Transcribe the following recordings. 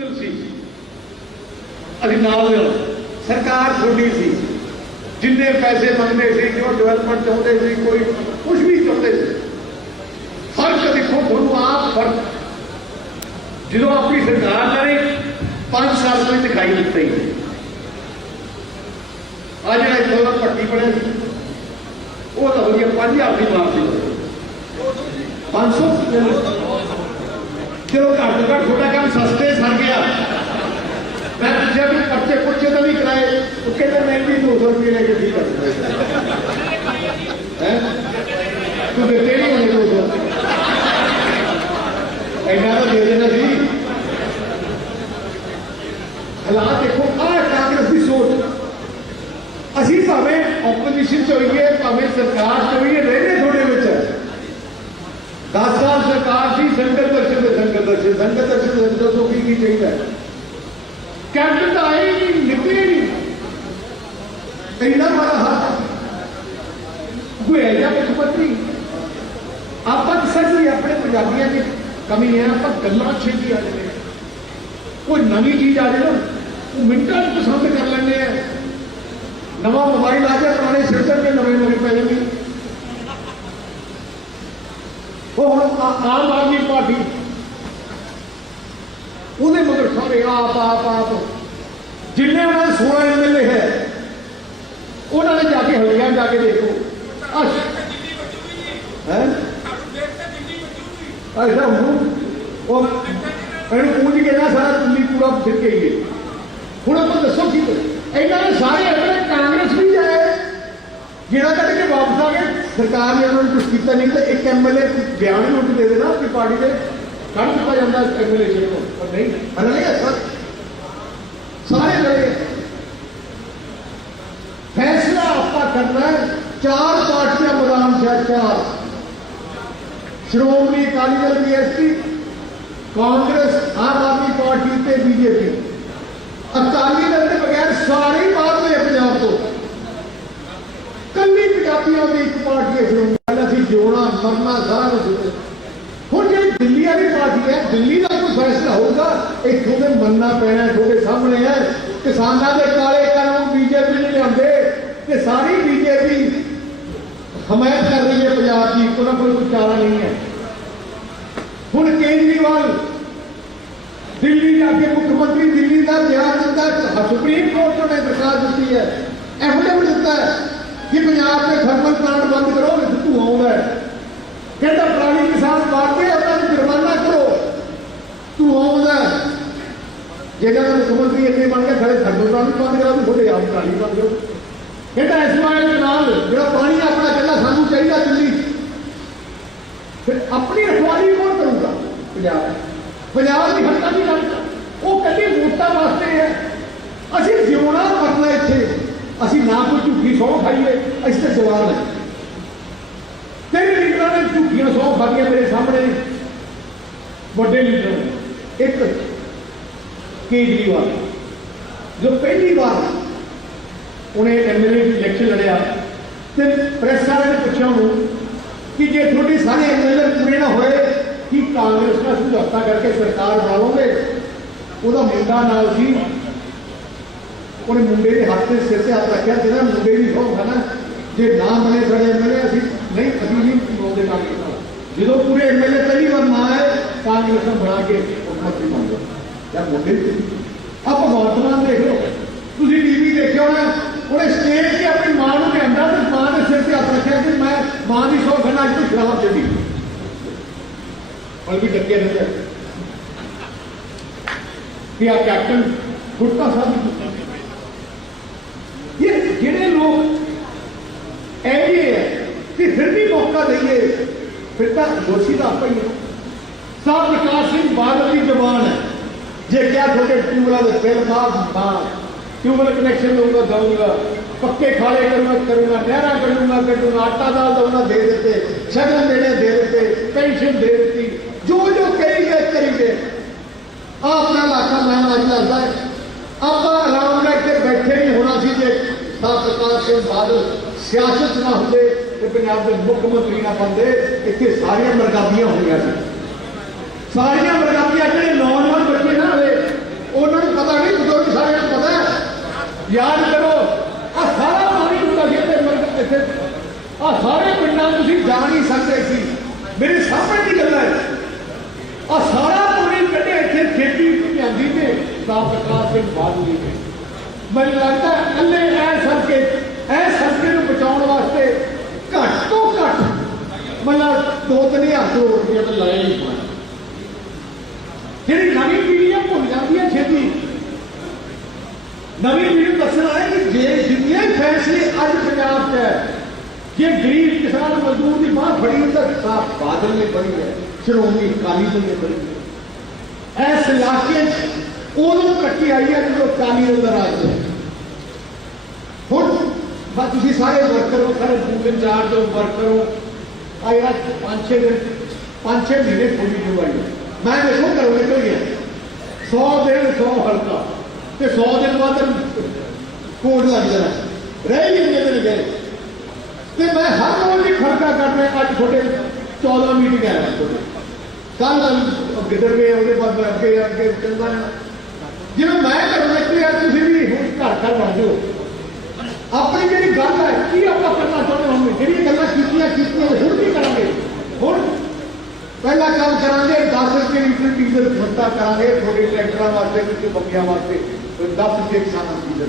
मुश्किल सी अभी नाल सरकार थोड़ी सी जिन्ने पैसे मंगते थे जो डेवलपमेंट चाहते थे कोई कुछ भी चाहते थे फर्क देखो थोड़ा आप फर्क जो अपनी सरकार ने 5 साल में दिखाई दिता ही आ जरा इतना पट्टी बने वो तो हो गया 5000 की मार दी 500 चलो घट तो घट थोड़ा काम सस्ते सर गया मैं पूछा भी पर्चे पुर्चे तो भी कराए वो कहते मैं भी 200 रुपये लेके ठीक है तू देते नहीं होने 200 ऐसा तो दे देना जी हालात देखो कांग्रेस की सोच असी भावें ओपोजिशन च होइए भावें सरकार च होइए रहने थोड़े बच्चे 10 साल सरकार थी संगत दर्शन दसो की चाहिए कैबिनेट आए नहीं निकले नहीं इतना बड़ा हाथ गुया मुख्यमंत्री आप सच ही अपने पंजाबियों की कमी है आप गल्लां छेती आ जाए कोई नवी चीज आ जाए ना वो मिनटा पसंद कर लेंगे नवा मोबाइल आ जाए पुराने सिस्टम के नवे नवे पै जाएंगे वो हम आम आदमी पार्टी उन्हें मगर सारे आप जिन्हें उन्होंने 16 MLA है उन्होंने जाके हल्दियां जाके देखो ऐसा हूँ पूछ के ना सारा दिल्ली पूरा फिर के ही हूँ आप दसो की इन्होंने सारे अपने कांग्रेस भी जाए गिरा करके के वापस आ गए सरकार ने उन्होंने कुछ किया नहीं तो एक MLA बयान भी उठ दे देना अपनी पार्टी के कड़ दिता जाता MLA को पर नहीं नहीं ऐसा सारे लड़े फैसला आपका करना है 4 पार्टियां मैदान से 4 श्रोमणी अकाली दल BSP कांग्रेस आम आदमी पार्टी ते BJP अकाली दल के बगैर सारे बाहर हुए पंजाब तो कली पंजाबियों की एक पार्टी है श्रोमणी जोड़ा मरना सारा हूँ जी दिल्ली वाली पार्टी है दिल्ली का कोई फैसला होगा इतों में मनना पैना थोड़े सामने है किसानों के काले कानून BJP ने लिया कि सारी BJP हमायत कर रही है पंजाब की कोई कोई चारा नहीं है हूँ केजरीवाल दिल्ली जाके मुख्यमंत्री दिल्ली का बयान दिता सुप्रीम कोर्ट ने दरखास्त दी है एफिडेविट दिता है कि पंजाब में थर्मल प्लांट बंद करो धुआं आता है कहता पुरानी किसान मार के अपना जुर्माना करो धुआं आता है जेकर मुख्यमंत्री इतने बन के खड़े थर्मल प्लांट बंद करा तो थोड़े आप प्लांट बंद करो कहता इस्माइल नाल जो पानी अपना कहना सानू चाहिए दिल्ली फिर अपनी रखवाली कौन करूंगा पंजाब की हत्या की गल वो कभी वोटा वास्ते है असि जिउना मरना इतने असि ना कोई झूठी सौं खाइए अस तो जवान है तेरे लीडर ने झूठियां सौं खादियां मेरे सामने बड़े लीडर एक केजरीवाल जो पहली बार उन्हें MLA इलेक्शन लड़िया तो प्रेस वाले ने पूछा उन्होंने कि जे थोड़ी सारे MLA पूरे ना होए कि कांग्रेस का समझौता करके सरकार बना लोगे वह मुंडा नाल सी उन्हें मुंडे के हाथ से सिर से हाथ रखा जिन्हें मुंडे की सौं खाना जे ना बने सारे MLA अभी नहीं अभी नहीं बोलते कांग्रेस जो पूरे MLA पहली बार ना आए कांग्रेस ने बना के मुख्यमंत्री बन गए या मुंडे आप भगवंत मान देख लो तुम TV देखो ना उन्हें स्टेज से अपनी मां को लिया तो मां ने सिर से हाथ रखा कि मैं मां की सौं खाना अज तो खिलाफ चली और भी डके रहते कैप्टन गुटका साहब ये जिन्हें लोग ऐसे है कि फिर भी मौका देंगे फिर तो दोषी तो आप ही है साहब प्रकाश सिंह बादल की जबान है जे क्या छोटे ट्यूबवेल बिल माफ ट्यूबवेल कनेक्शन दूंगा पक्के खाले करूंगा नहरा करूंगा आटा दाल दूंगा दे देते शगन देने दे देते पेंशन दे देती जो जो करी गए अपना इलाका मैं आज लगता है आप आराम करके बैठे ही होना सी जे प्रकाश सिंह बादल सियासत ना होंगे तो पंजाब के मुख्यमंत्री ना बनते इतने सारिया मरगाबियां हुई सारिया मरगाबियां जो नौजवान बच्चे ना हुए आ सारे पिंडां तुसीं जा नहीं सकते सी, मेरे सामने की गल है। आ सारा पानी कढ़े इत्थे खेती लियांदी ने सरदार प्रकाश सिंह बादल ने। मैनूं लगदा इकल्ले इस हल्के नूं बचाउण वास्ते घट तो घट मतलब 2-3 हज़ार करोड़ रुपया तो लाया नहीं पाना। जी नवी पीढ़ी है भुल जाती है छेती। नवी पीढ़ी दसना है कि जे जितने फैसले अज पंजाब है, जे गरीब किसान मजदूर की बांह फड़ी तो साफ बादल ने फड़ी है, श्रोमणी अकाली दल ने फड़ी है। इस इलाके उदों कट्टी आई है जो अकाली दल का राज है। हुण तुम सारे वर्कर हो, सारे बूथ इंचार्ज हो, वर्कर हो, आ 5-6 महीने थोड़ी जुआई मैं देखो घरों निकल गया 100 दिन 100 हल्का तो 100 दिन बाद कोड लग जाना रह ही कितने दिन गए। तो मैं हर रोज ही खर्चा कर रहा। अज थोड़े 14 मीटिंग आया कल गिदर गए, उसके बाद अगे अगे चलना जिवें मैं घरों निकलिया तुसीं भी हुण घर घर बन जाओ। अपनी जी गल है कि आप करना चाहते हो, जी गल्लां कीतियां हुण भी करांगे। हुण पहला काम करांगे 10 रुपये लीटर डीजल सस्ता करांगे थोड़े ट्रैक्टरों वास्ते, कुछ बंगियां वास्ते 10 रुपये किसानों की डीजल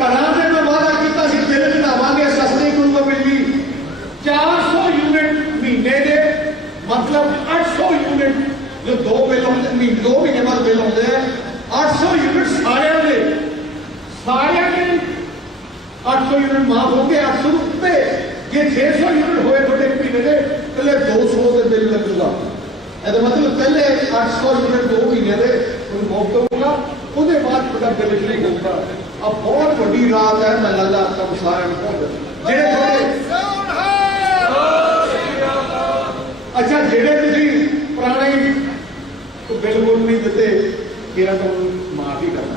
घरां से मैं वादा किया सी बिल घटावांगे, सस्ते करूंगा बिजली 400 यूनिट महीने के मतलब 800 यूनिट जो 2 बिल आते 2 महीने बाद बिल आते हैं 800 यूनिट सारे 800 यूनिट माफ हो गए। 800 रुपये जे 600 यूनिट होए थोड़े महीने के पहले 200 के बिल लगेगा। यह मतलब पहले 800 यूनिट 2 महीने के मुफ्त होगा, उसके बाद थोड़ा बिल नहीं होगा। अब बहुत बड़ी रात है, मैं लगता सब सारे अच्छा जेडे तुम पुराने बिल बुल नहीं दिते मेरा तो माफ ही करना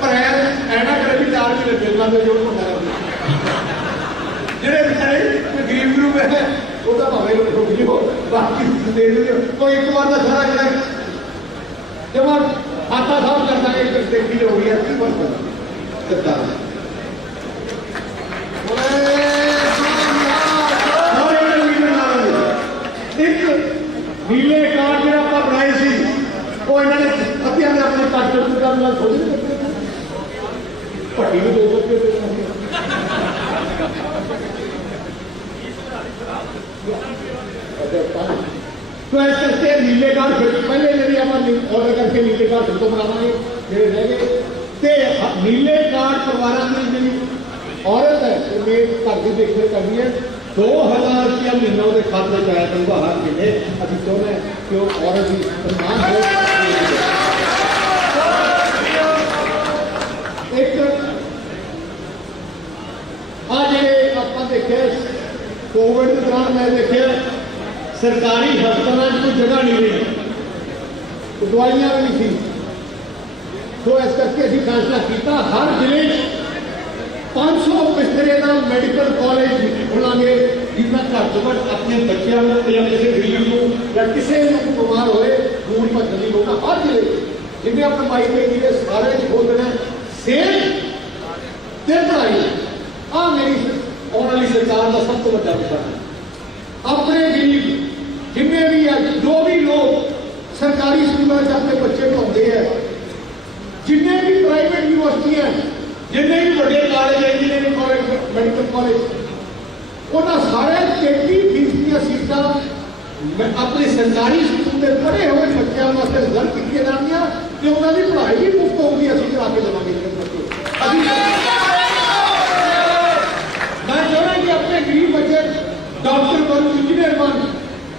पर ऐना करे भी 4 महीने बिलों के जोड़ बनाया जेडे बेचारे गरीब ग्रुप है वो तो भावे रुक जाओ बाकी दे दो कोई एक बार का सारा जरा जब खाता साफ करना है देखी हो गई है एक नीले कार्ड जो आप बनाए सी वो इन्होंने अतिया ने अपने काटन का खोज नहीं करते भट्टी में 2 रुपये तो इस करके नीले कार्ड फिर पहले यदि आप ऑर्डर करके नीले कार्ड फिर तो बनावांगे मेरे रह गए तो नीले कार्ड परिवारों में जी औरत है उन्हें घर की देखरेख करनी है 2000 रुपया महीना वो खाते च आया तनख्वाह हर महीने अभी चाहते हैं कि वो औरत की सम्मान हो। एक आज आप देखे कोविड के दौरान मैं देखे सरकारी हस्पतालों कोई जगह नहीं रही, तो दवाइयां भी नहीं थी। तो इस करके अभी फैसला किया हर जिले 500 बिस्तरे का मैडिकल कॉलेज खोलेंगे जिन्ना घट तो घट अपने बच्चों को या किसी गरीब को या किसी बीमार होए दूर भजन की लोग हर जिले जिन्हें अपने माई के जिले सारे खोल देना सेहत ते पढ़ाई आ मेरी आने वाली सरकार का सब तो बड़ा मिशन है। अपने गरीब जिन्हें भी है जो भी लोग सरकारी स्कूलों से अपने बच्चे पढ़ाते हैं, जिन्हें भी प्राइवेट यूनिवर्सिटी हैं, जिन्हें भी बड़े कॉलेज है, जिन्हें भी कॉलेज मेडिकल कॉलेज उन्होंने सारे 33% सीटा अपने सरकारी स्कूल में पढ़े हुए बच्चों वास्ते रिजर्व की जाएगी कि उन्होंने पढ़ाई भी मुफ्त होगी असं करा के देवेंगे। मैं चाहना कि अपने गरीब बच्चे डॉक्टर बन इंजीनियर बन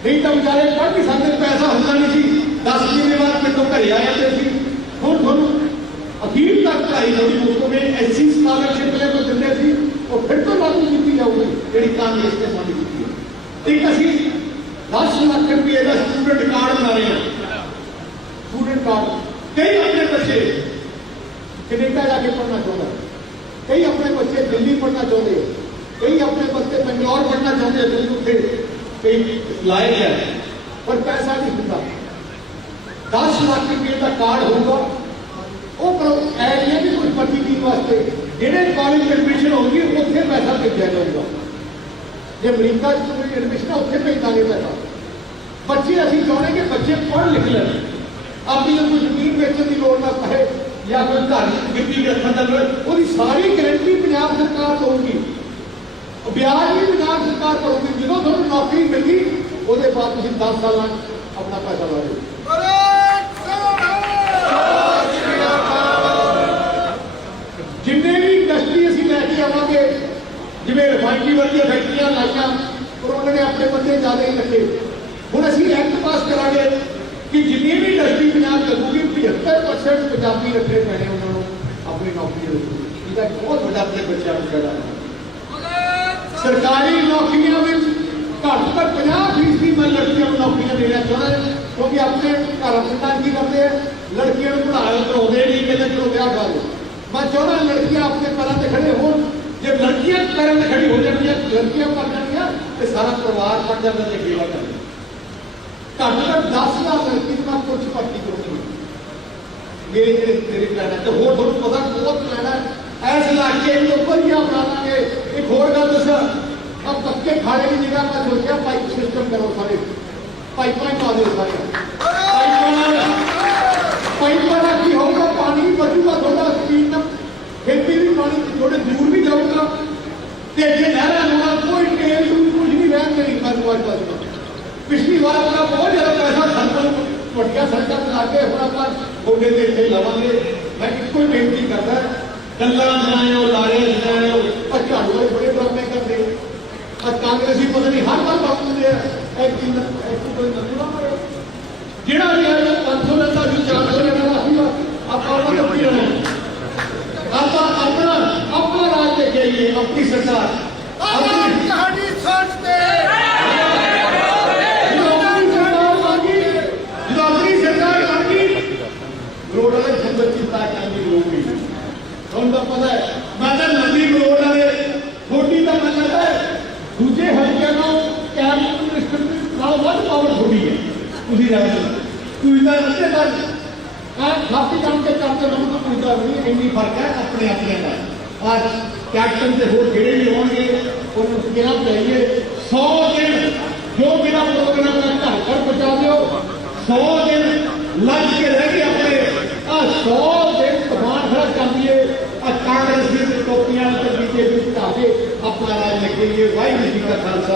नहीं तो बेचारे पढ़ नहीं सकते पैसा होता नहीं सी 10 महीने बाद फिर तो घर आ जाते थे। हम थोड़ा अखीर तक पढ़ाई थोड़ी मुफ्त में ऐसी स्कॉलरशिप लेवल दिंदे सी और फिर तो लागू की जाऊगी जी कांग्रेस ने मांग की। एक असी 10 लाख रुपये का स्टूडेंट कार्ड बना रहे हैं। स्टूडेंट कार्ड कई अपने बच्चे कनेडा जाके पढ़ना चाहते हैं, कई अपने बच्चे दिल्ली पढ़ना चाहते हैं, कई अपने बच्चे बंगलौर पढ़ना चाहते हैं, दिल्ली उठे कई लाए गया पर पैसा नहीं होता। 10 लाख रुपये का कार्ड होगा वो करो ऐ भी कुछ पर्ची पीने वास्ते ਜਿਹੜੇ ਕਾਲਜ ਐਡਮਿਸ਼ਨ ਹੋਊਗੀ ਉੱਥੇ ਪੈਸਾ ਭੇਜਿਆ ਜਾਊਗਾ। ਜੇ ਅਮਰੀਕਾ 'ਚ ਕੋਈ ਐਡਮਿਸ਼ਨ ਉੱਥੇ ਭੇਜ ਦਾਂਗੇ ਪੈਸਾ। ਬੱਚੇ ਅਸੀਂ ਚਾਹੁੰਦੇ ਕਿ ਬੱਚੇ ਪੜ੍ਹ ਲਿਖ ਲੈਣ, ਆਪਣੀ ਕੋਈ ਜ਼ਮੀਨ ਵੇਚਣ ਦੀ ਲੋੜ ਨਾ ਪਏ ਜਾਂ ਕੋਈ ਘਰ ਗਿਰਵੀ ਰੱਖਣ ਦਾ ਲੋੜ, ਉਹਦੀ ਸਾਰੀ ਗਰੰਟੀ ਪੰਜਾਬ ਸਰਕਾਰ ਦਊਗੀ, ਵਿਆਜ ਵੀ ਪੰਜਾਬ ਸਰਕਾਰ ਕਰੂਗੀ। ਜਦੋਂ ਤੁਹਾਨੂੰ ਨੌਕਰੀ ਮਿਲੀ ਉਹਦੇ ਬਾਅਦ ਤੁਸੀਂ 10 ਸਾਲਾਂ ਆਪਣਾ ਪੈਸਾ ਲਾ ਦਿਓ। जिन्ने भी इंडस्ट्री असीं लैके आवांगे, जिवें रिफाइनरी वर्गियां फैक्ट्रियां लाइयां और उन्होंने अपने बंदे ज़्यादा ही रखे। हुण असीं एक्ट पास करांगे कि जिन्नी भी इंडस्ट्री पंजाब लगूगी 75% पंजाबी रखने पैने उन्होंने अपनी नौकरी लगूगी। इसका एक बहुत बड़ा अपने बच्चों को फायदा है। सरकारी नौकरियों में घट तक 50% मैं लड़कियों को नौकरियां देना चाहता है, क्योंकि अपने घर पिंडां की करते हैं, लड़कियों को पढ़ाया पढ़ाते नहीं, कहते चलो ब्याह कर लो। मैं चाहता लड़कियां अपने पैरों पर खड़े हो। जब लड़कियां पैरों पर खड़ी हो जाएंगी, लड़कियां पढ़ जाएंगी तो सारा परिवार पढ़ जाता है, सेवा कर घट तक 10,000 लड़की मैं कुछ भर्ती करूँगी। मेरे प्लान है तो होर थोड़ा पता बहुत प्लान है। इस इलाके को बढ़िया बना देंगे। एक होर गल दसा, अब पक्के खाने की जगह मैं सोचा पाइप सिस्टम करो, सारे पाइपां पा दो, सारे पाइपों का की होगा, पानी भी बचूगा थोड़ा स्पीड में, खेती भी पानी थोड़े दूर भी जाऊगा। नहर होगा कोई टेल कुछ नहीं रह नहीं। पिछली बार का बहुत ज्यादा पैसा सड़कों बढ़िया सड़क बना के अपना गोडे से लवेंगे। मैं इसको बेनती करता गल्ला बनाए लारे बनाए झाड़ू बड़े ड्रामे करते कांग्रेसी पता नहीं हर बार पाते जिहड़ा भी है 500 लेता 400 लेना अपना राज लेके आइए, अपनी सरकार रोड वाले जंगल चिंता करने की लोग नहीं। तो पता है मैं नदी रोड वाले छोटी का मैं लगता है दूसरे हल्के को कैबिनेट मिनिस्टर बहुत पावर छोटी है। काफी काम के करते रहूँ तो इन्नी फर्क है अपने अपने का। आज कैप्टन से होर जेड़े भी होंगे उन्होंने कहना चाहिए 100 दिन जो मेरा प्रोग्राम है घर घर पहुंचा दो। 100 दिन लग के रह गए अपने 100 दिन तूफान खड़ा कर दिए। कांग्रेस की टोपियां बीजेपी हटा के अपना राज लेके वाहिगुरू जी का खालसा।